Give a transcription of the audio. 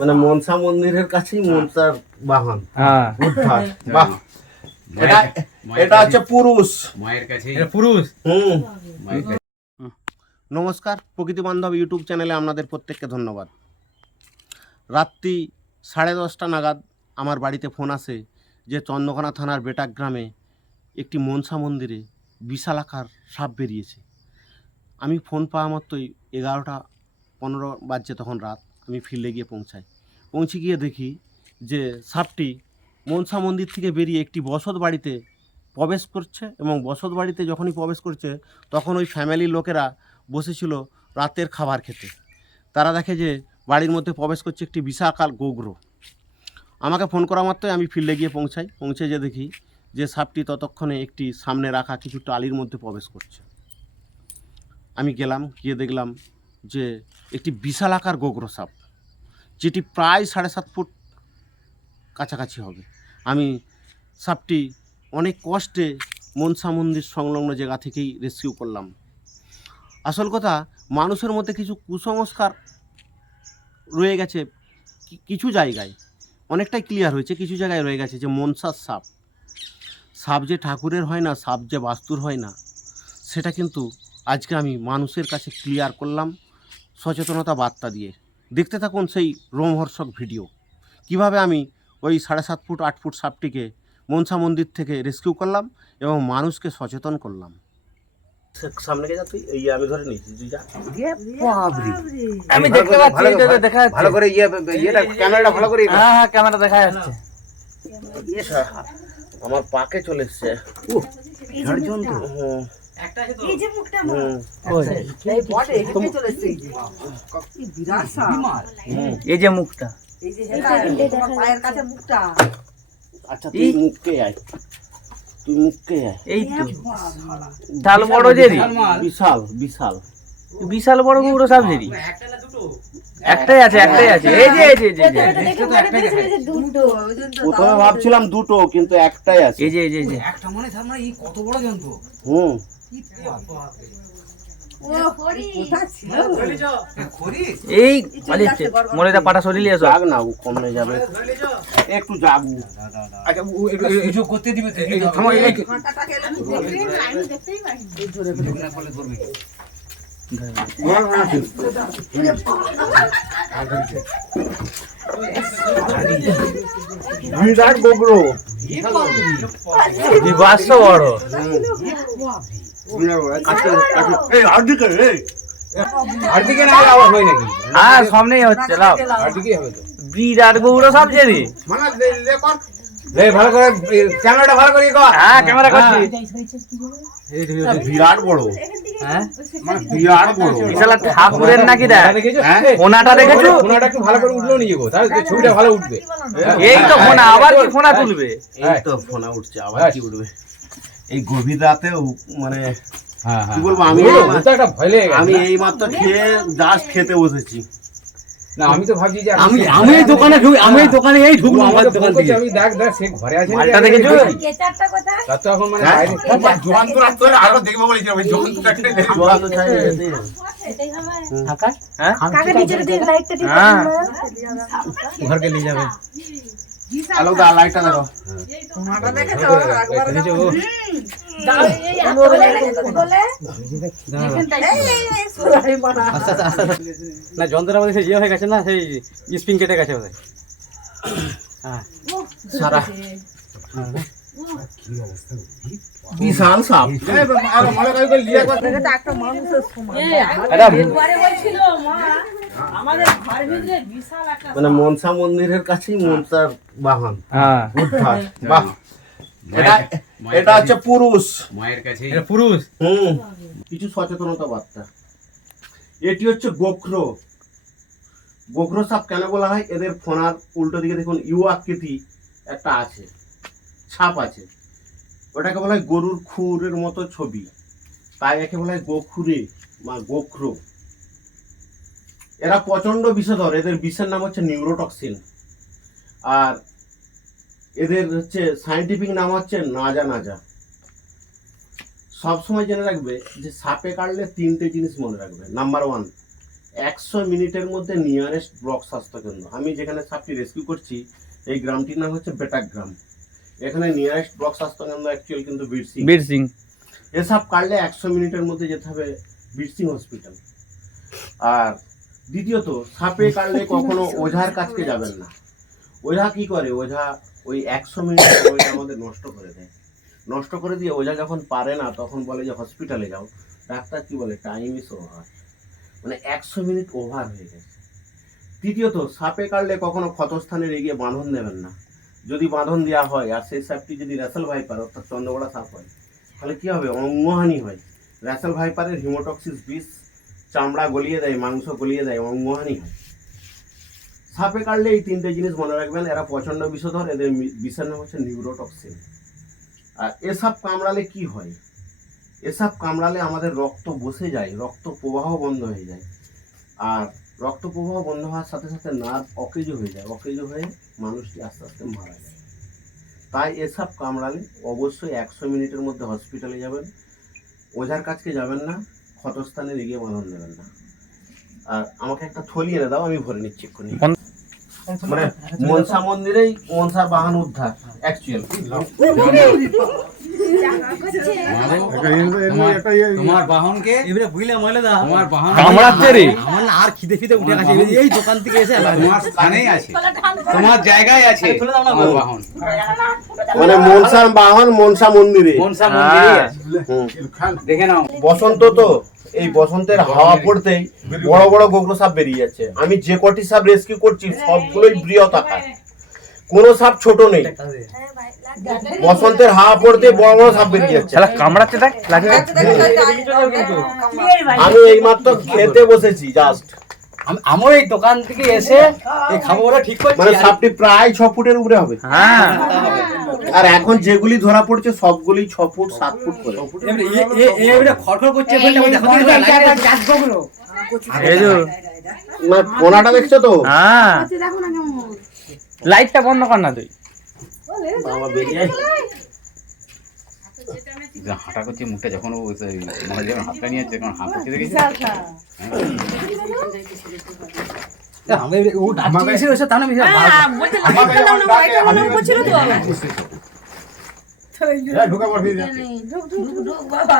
মানে মনসা মন্দিরের কাছেই মনসার বাহন। এটা হচ্ছে পুরুষ, মায়ের কাছে পুরুষ। নমস্কার, প্রকৃতি বান্ধব ইউটিউব চ্যানেলে আপনাদের প্রত্যেককে ধন্যবাদ। রাত্রি 10:30 নাগাদ আমার বাড়িতে ফোন আসে যে চন্দ্রকোনা থানার বেটাক গ্রামে একটি মনসা মন্দিরে বিশাল আকার সাপ বেরিয়েছে। আমি ফোন পাওয়া মাত্রই 11:15 বাজছে, তখন রাত। আমি ফিল্ডে গিয়ে পৌঁছে গিয়ে দেখি যে সাপটি মনসা মন্দির থেকে বেরিয়ে একটি বসত বাড়িতে প্রবেশ করছে, এবং বসত বাড়িতে যখনই প্রবেশ করছে তখন ওই ফ্যামিলির লোকেরা বসেছিল রাতের খাবার খেতে। তারা দেখে যে বাড়ির মধ্যে প্রবেশ করছে একটি বিশাল গোগ্র। আমাকে ফোন করা মাত্রই আমি ফিল্ডে গিয়ে পৌঁছে যে দেখি যে সাপটি ততক্ষণে একটি সামনে রাখা কিছু টালির মধ্যে প্রবেশ করছে। আমি গিয়ে দেখলাম যে একটি বিশাল আকার গোগ্র সাপ, যেটি প্রায় 7.5 ফুট কাছাকাছি হবে। আমি সাপটি অনেক কষ্টে মনসা মন্দির সংলগ্ন জায়গা থেকেই রেস্কিউ করলাম। আসল কথা, মানুষের মধ্যে কিছু কুসংস্কার রয়ে গেছে কিছু জায়গায়, অনেকটাই ক্লিয়ার হয়েছে, কিছু জায়গায় রয়ে গেছে যে মনসার সাপ যে ঠাকুরের হয় না, সাপ যে বাস্তুর হয় না, সেটা কিন্তু আজকে আমি মানুষের কাছে ক্লিয়ার করলাম সচেতনতা বার্তা দিয়ে। দেখতে থাকুন সেই রোমহর্ষক ভিডিও, কিভাবে আমি ওই 7.5 ফুট 8 ফুট সাপটিকে মনসা মন্দির থেকে রেস্কিউ করলাম এবং মানুষকে সচেতন করলাম। সামনে গিয়ে যা, তুই এই আমি ধরে নিয়েছি, তুই যা। আমি দেখতে পাচ্ছি, দেখা ভালো করে ইয়েটা ক্যামেরাটা ভালো করে। হ্যাঁ, ক্যামেরা দেখা যাচ্ছে। আমার পাকে চলে এসছে। এই যে মুখটা, আচ্ছা তুই মুখকে আয়, এই তো বিশাল বড় জেরি, বিশাল বড় গুঁড়ো সাপ জেরি। একটাই আছে। প্রথমে ভাবছিলাম দুটো, কিন্তু একটাই আছে। এই যে একটা মনে থামা, এই কত বড় জন্তু। এই পালিয়েছে, মরেটা পাটা সরিয়ে এসো। যাক না, ও কমে যাবে, একটু যাক। আচ্ছা, কিছু করতে দিবে তো? থামো, এই ঘন্টাটাকে আমি দেখতেই পাই। এই ধরে ফেলে করবে। বিরাট গোগ্র, বিবাস বড়। হ্যাঁ, সামনেই হচ্ছে। বিরাট গৌড় সাপ জেরি। ভালো করে ক্যামেরাটা ভালো করে কর। হ্যাঁ, ক্যামেরা করছি। বিরাট বড়, হ্যাঁ বিরাট বড়। বিশাল ঠাকুরের নাকি দেখ, ফোনাটা দেখেছো? ফোনাটা একটু ভালো করে উঠলেও নিয়ে যাবো, তাহলে ছবিটা ভালো উঠবে। এই তো ফোনা, আবার কি ফোনা তুলবে? এই তো ফোনা উঠছে, আবার কি উঠবে এই গভীর রাতেও? মানে কি বলবো, আমি এই মাত্র খেয়ে জাস্ট খেতে বসেছি। না, আমি তো ভাবছি যে আমি এই দোকানে এই ঢুকলাম, আমার দোকান থেকে। আমি দেখ সে ঘরে আছে, মালটা দেখেছো? কেচারটা কোথায়? তার তো এখন মানে বাইরে জোয়ান তো রাত করে আরো দেখবো বলেছি, ওই জোয়ান তো একটা জোয়ান তো চাই এটাই হবে। ঢাকা, হ্যাঁ কাকা নিচের দিকে লাইটটা ঠিক করে ঘরকে নিয়ে যাবে। হ্যালো দা, লাইটটা দেখো। তোমারটা দেখেছো একবার দেখেছো? না, যন্ত্রপাতি সে হয়ে গেছে না, সেই স্প্রিং কেটে গেছে। হ্যাঁ, সারা বিশাল সাপ। মানে মনসা মন্দিরের কাছেই মনসার বাহন। এটা হচ্ছে পুরুষ, মায়ের কাছে পুরুষ। কিছু সচেতনতা বার্তা। এটি হচ্ছে গোগ্র সাপ। কেন বলা হয়? এদের ফোনার উল্টো দিকে দেখুন ইউ আকৃতি একটা আছে, ছাপ আছে। ওটাকে বলা হয় গরুর খুরের মতো ছবি, তাই একে বলা হয় গোখ্র। এরা প্রচন্ড বিষধর। এদের বিষের নাম হচ্ছে নিউরোটক্সিন, আর এদের হচ্ছে সায়েন্টিফিক নাম হচ্ছে নাজা। সবসময় জেনে রাখবে যে সাপে কাটলে 3টে জিনিস মনে রাখবে। নাম্বার 1, 100 মিনিটের মধ্যে নিয়ারেস্ট ব্লক স্বাস্থ্যকেন্দ্র। আমি যেখানে সাপটি রেস্কিউ করছি এই গ্রামটির নাম হচ্ছে বেটাক গ্রাম। এখানে নিয়ারেস্ট ব্লক স্বাস্থ্যকেন্দ্র অ্যাকচুয়াল কিন্তু বীরসিং। বীরসিং। এ সাপ কাটলে 100 মিনিটের মধ্যে যেতে হবে বীরসিং হসপিটাল। আর দ্বিতীয়ত, সাপে কাটলে কখনো ওঝার কাছকে যাবেন না। ওঝা কি করে, ওঝা ওই 100 মিনিট সময়টা আমাদের নষ্ট করে দেয়। নষ্ট করে দিয়ে ওঝা যখন পারে না তখন বলে যে হসপিটালে যাও। ডাক্তার কি বলে, টাইম ইজ ওভার, মানে 100 মিনিট ওভার হয়ে গেছে। তৃতীয়ত, সাপে কাটলে কখনো ক্ষতস্থানে এগিয়ে বাঁধন দেবেন না। যদি বাঁধন দেওয়া হয় আর সেই সাপটি যদি র্যাসেল ভাইপার অর্থাৎ চন্দ্রবড়া সাপ হয়, তাহলে কি হবে, অঙ্গহানি হয়। র্যাসেল ভাইপারের হিমোটক্সিস বিষ চামড়া গলিয়ে দেয়, মাংস গলিয়ে দেয়, অঙ্গহানি হয়। সাপে কাটলে এই 3টে জিনিস মনে রাখবেন। এরা প্রচণ্ড বিষধর, এদের বিষের নাম হচ্ছে নিউরোটক্সিন। আর এসব কামড়ালে কি হয়, এসব কামড়ালে আমাদের রক্ত বসে যায়, রক্ত প্রবাহ বন্ধ হয়ে যায়। আর রক্ত প্রবাহ বন্ধ হওয়ার সাথে সাথে নার্ভ অকেজ হয়ে যায়, অকেজ হয়ে মানুষটি আস্তে আস্তে মারা যায়। তাই এসব কামড়ালে অবশ্যই 100 মিনিটের মধ্যে হসপিটালে যাবেন, ওঝার কাছকে যাবেন না, ক্ষতস্থানে এগিয়ে বাঁধন দেবেন না। আর আমাকে একটা থলি এনে দাও, আমি ভরে নিচ্ছি এক্ষুনি। মানে মনসা মন্দিরেই মনসার বাহন উদ্ধার অ্যাকচুয়াল। তোমার বাহনকে এবারে বুঝলে মলে দা তোমার বাহন কামড়াচ্ছে রে। আমার না আর খিদে খিদে উঠে গেছে, এই দোকান থেকে এসে তোমার স্থানেই আছে, তোমার জায়গায় আছে তুলে দাও না আমার বাহন। মানে মনসার বাহন মনসা মন্দিরে। মনসা মন্দিরেই আছে। হুম। দেখে নাও, বসন্ত তো, এই বসন্তের হাওয়া পড়তেই বড় বড় গোগ্র সাপ বেরিয়ে যাচ্ছে। আমি যে কটি সাপ রেস্কিউ করছি সবগুলোই বৃহৎ আকার, কোনো সাপ ছোট নেই। বসন্তের হাওয়া পড়তে বড় বড় সাপ বেরিয়ে যাচ্ছে। শালা কামড়াচ্ছে দেখ, লাঠি দেখ। আমি এইমাত্র খেতে বসেছি জাস্ট, আমার এই দোকান থেকে এসে এই খাবারটা ঠিক করছি। মানে সাপটি প্রায় 6 ফুটের উপরে হবে। হ্যাঁ, আর এখন যেগুলি ধরা পড়ছে সবগুলি 6 ফুট 7 ফুট করে। এবারে খড়খড় করছে বলতে দেখো এই যে মানে পোনাটা দেখছো তো? হ্যাঁ, দেখো না কেমন লাইটটা বন্ধ কর না তুই। বাবা বেরিয়ে আয়। যে হাঁটা করছে মুখটা যখন ও মনে যখন হাতটা নিয়ে যাচ্ছে তখন হাঁ করছে দেখেছি। আমি ও ডাকছে এসে এসে তাহলে আমি বলতে লাইটটা দাও না, লাইটটা মনে করছিল তো ঢুকা পড়বি ঢুক ঢুক ঢুক বাবা